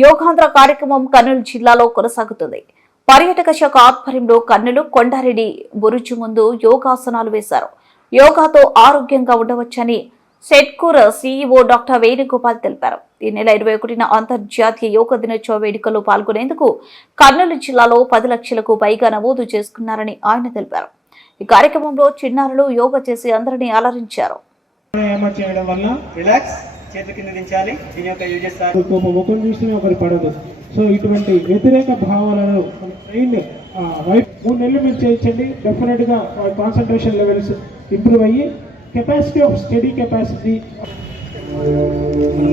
యోగాంధ్ర కార్యక్రమం కర్నూలు జిల్లాలో కొనసాగుతుంది. పర్యాటక శాఖ ఆధ్వర్యంలో కర్నూలు కొండారెడ్డి బురుజు ముందు యోగాసనాలు వేశారు. యోగాతో ఆరోగ్యంగా ఉండవచ్చని సెట్కూర్ సీఈఓ డాక్టర్ వేణుగోపాల్ తెలిపారు. ఈ నెల 21న అంతర్జాతీయ యోగా దినోత్సవ వేడుకల్లో పాల్గొనేందుకు కర్నూలు జిల్లాలో 10 లక్షలకు పైగా నమోదు చేసుకున్నారని ఆయన తెలిపారు. ఈ కార్యక్రమంలో చిన్నారులు యోగా చేసి అందరినీ అలరించారు. చేతి కింద దించాలి. దీని యొక్క యూజెస్ ముఖం చూస్తేనే ఒకరి పడదు. సో ఇటువంటి వ్యతిరేక భావాలను ట్రైన్ రైట్ 3 నెలలు మీరు చేయించండి. డెఫినెట్గా కాన్సన్ట్రేషన్ లెవెల్స్ ఇంప్రూవ్ అయ్యి కెపాసిటీ ఆఫ్ స్టడీ కెపాసిటీ.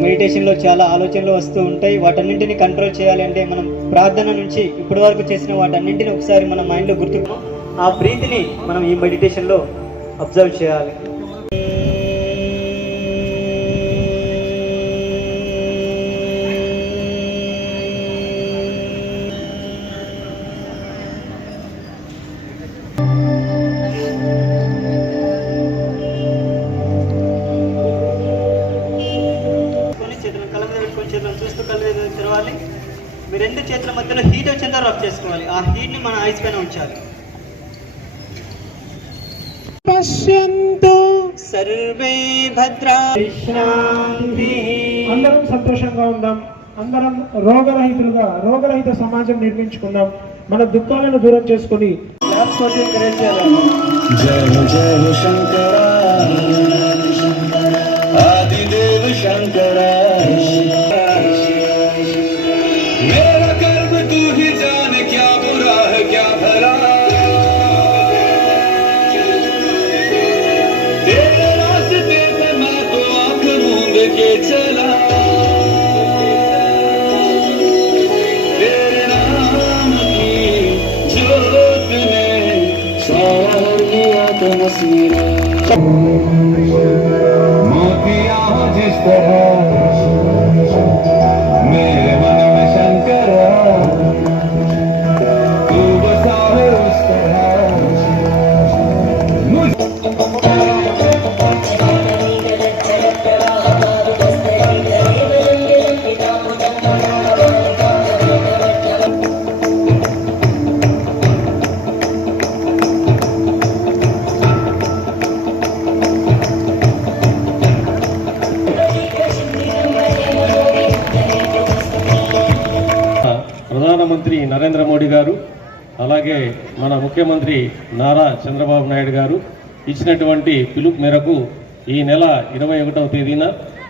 మెడిటేషన్లో చాలా ఆలోచనలు వస్తూ ఉంటాయి. వాటన్నింటినీ కంట్రోల్ చేయాలి అంటే మనం ప్రార్థన నుంచి ఇప్పటి వరకు చేసిన వాటన్నింటినీ ఒకసారి మన మైండ్లో గుర్తు ఆ బ్రీత్ని మనం ఈ మెడిటేషన్లో అబ్జర్వ్ చేయాలి. చూస్తూ కళ్ళు తెరవాలి. మీ 2 చేతుల మధ్యలో హీట్ వచ్చేంత రబ్ చేసుకోవాలి. ఆ హీట్ ని మన ఐస్ పైన ఉంచాలి. సర్వే భద్రాంతి. అందరం సంతోషంగా ఉందాం. అందరం రోగరహిత సమాజం నిర్మించుకుందాం. మన దుఃఖాలను దూరం చేసుకుని జయ జయ శంకర ఆదిదేవ శంకర मेरा कर्म तू ही जान क्या बुरा है क्या भला तेरे रास्ते पे मैं तो आंख मूंद के चला तेरे नाम की ज्योत ने सारा किया तो मसीहा मोतिया जिस तरह मेरे मन में शंकर तू बसा है उस तरह ప్రధానమంత్రి నరేంద్ర మోడీ గారు అలాగే మన ముఖ్యమంత్రి నారా చంద్రబాబు నాయుడు గారు ఇచ్చినటువంటి పిలుపు మేరకు ఈ నెల 21వ తేదీన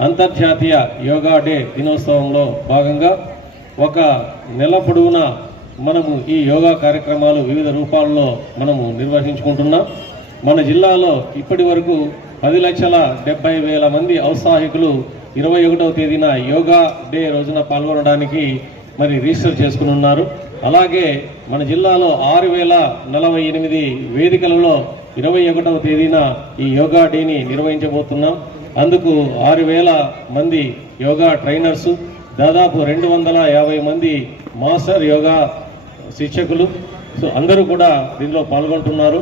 అంతర్జాతీయ యోగా డే దినోత్సవంలో భాగంగా ఒక నెల పొడవునా మనము ఈ యోగా కార్యక్రమాలు వివిధ రూపాల్లో మనము నిర్వహించుకుంటున్నాం. మన జిల్లాలో ఇప్పటి వరకు 10,70,000 మంది ఔత్సాహికులు 21వ తేదీన యోగా డే రోజున పాల్గొనడానికి మరి రిజిస్టర్ చేసుకుని ఉన్నారు. అలాగే మన జిల్లాలో 6,048 వేదికలలో 21వ తేదీన ఈ యోగా డేని నిర్వహించబోతున్నాం. అందుకు 6,000 మంది యోగా ట్రైనర్సు, దాదాపు 250 మంది మాస్టర్ యోగా శిక్షకులు అందరూ కూడా దీనిలో పాల్గొంటున్నారు.